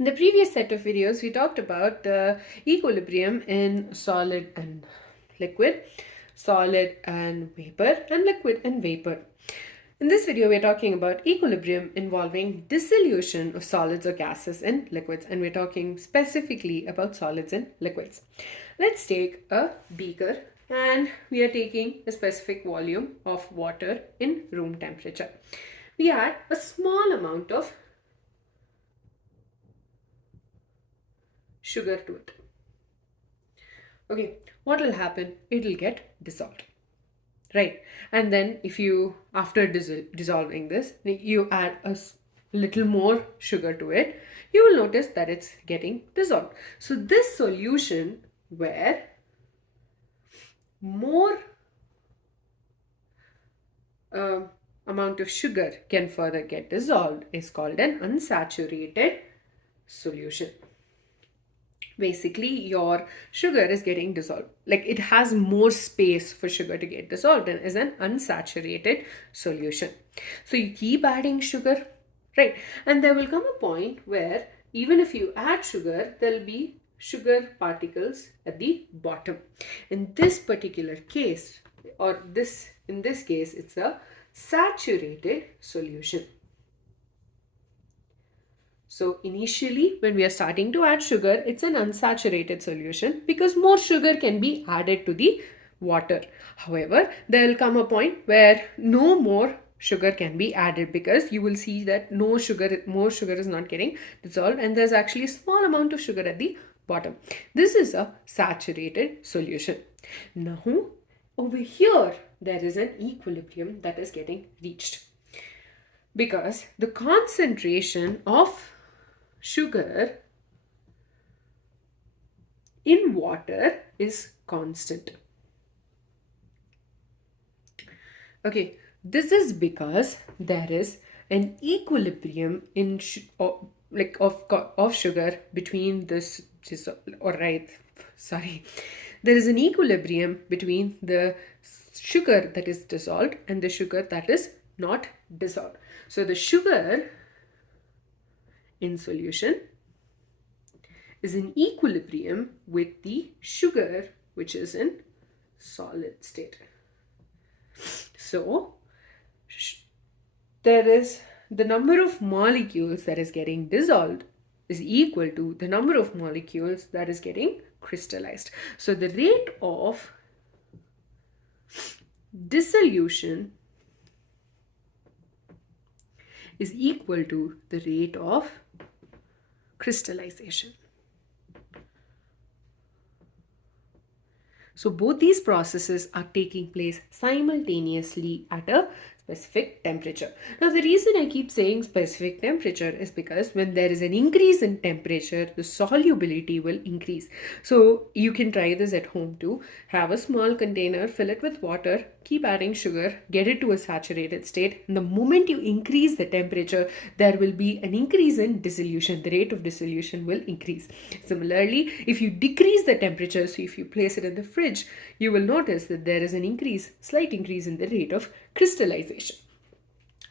In the previous set of videos, we talked about the equilibrium in solid and liquid, solid and vapor, and liquid and vapor. In this video, we're talking about equilibrium involving dissolution of solids or gases in liquids, and we're talking specifically about solids and liquids. Let's take a beaker, and we are taking a specific volume of water in room temperature. We add a small amount of sugar to it. Okay, what will happen? It will get dissolved, right? And then if you, after dissolving this, you add a little more sugar to it, you will notice that it's getting dissolved. So this solution where more amount of sugar can further get dissolved is called an unsaturated solution. Basically, your sugar is getting dissolved, like it has more space for sugar to get dissolved and is an unsaturated solution. So you keep adding sugar, right? And there will come a point where even if you add sugar, there'll be sugar particles at the bottom. In this particular case, or in this case, it's a saturated solution. So initially, when we are starting to add sugar, it's an unsaturated solution because more sugar can be added to the water. However, there will come a point where no more sugar can be added because you will see that more sugar is not getting dissolved, and there's actually a small amount of sugar at the bottom. This is a saturated solution. Now, over here, there is an equilibrium that is getting reached because the concentration of sugar in water is constant. Okay, this is because there is an equilibrium in of sugar between this, there is an equilibrium between the sugar that is dissolved and the sugar that is not dissolved. So the sugar in solution is in equilibrium with the sugar which is in solid state. So there is the number of molecules that is getting dissolved is equal to the number of molecules that is getting crystallized. So the rate of dissolution is equal to the rate of crystallization. So both these processes are taking place simultaneously at a specific temperature. Now the reason I keep saying specific temperature is because when there is an increase in temperature, the solubility will increase. So you can try this at home too. Have a small container, fill it with water, keep adding sugar, get it to a saturated state. And the moment you increase the temperature, there will be an increase in dissolution. The rate of dissolution will increase. Similarly, if you decrease the temperature, so if you place it in the fridge, you will notice that there is an slight increase in the rate of crystallization.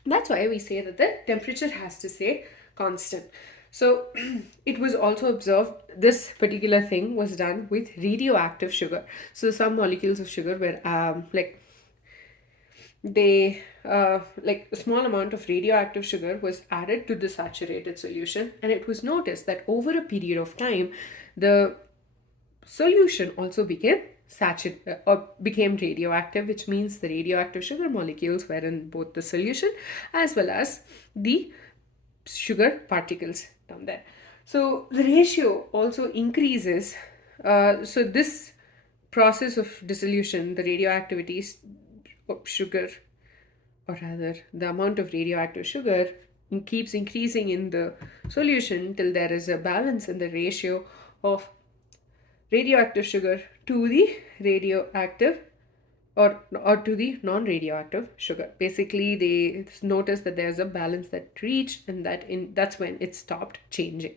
That's why we say that the temperature has to stay constant. So it was also observed, this particular thing was done with radioactive sugar. So some molecules of sugar were a small amount of radioactive sugar was added to the saturated solution, and it was noticed that over a period of time, the solution also became radioactive, which means the radioactive sugar molecules were in both the solution as well as the sugar particles down there. So the ratio also increases. So this process of dissolution, the radioactivity of sugar, or rather the amount of radioactive sugar keeps increasing in the solution till there is a balance in the ratio of radioactive sugar to the radioactive or to the non-radioactive sugar. Basically, they notice that there's a balance that reached, and that's when it stopped changing.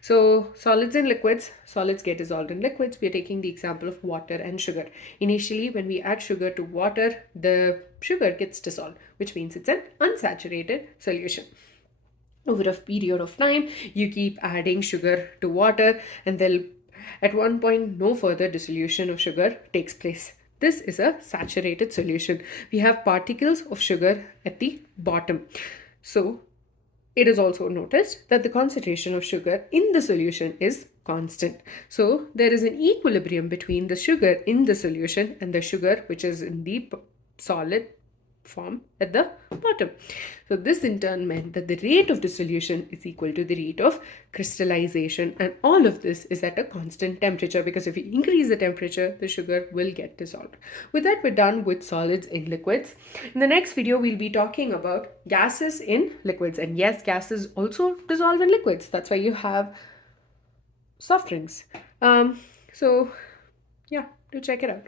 So solids and liquids, solids get dissolved in liquids. We are taking the example of water and sugar. Initially, when we add sugar to water, the sugar gets dissolved, which means it's an unsaturated solution. Over a period of time, you keep adding sugar to water, and then at one point, no further dissolution of sugar takes place. This is a saturated solution. We have particles of sugar at the bottom. So, it is also noticed that the concentration of sugar in the solution is constant. So, there is an equilibrium between the sugar in the solution and the sugar which is in the solid form at the bottom. So this in turn meant that the rate of dissolution is equal to the rate of crystallization, and all of this is at a constant temperature, because if you increase the temperature, the sugar will get dissolved. With that, we're done with solids in liquids. In the next video, we'll be talking about gases in liquids, and yes, gases also dissolve in liquids. That's why you have soft drinks. So yeah, do check it out.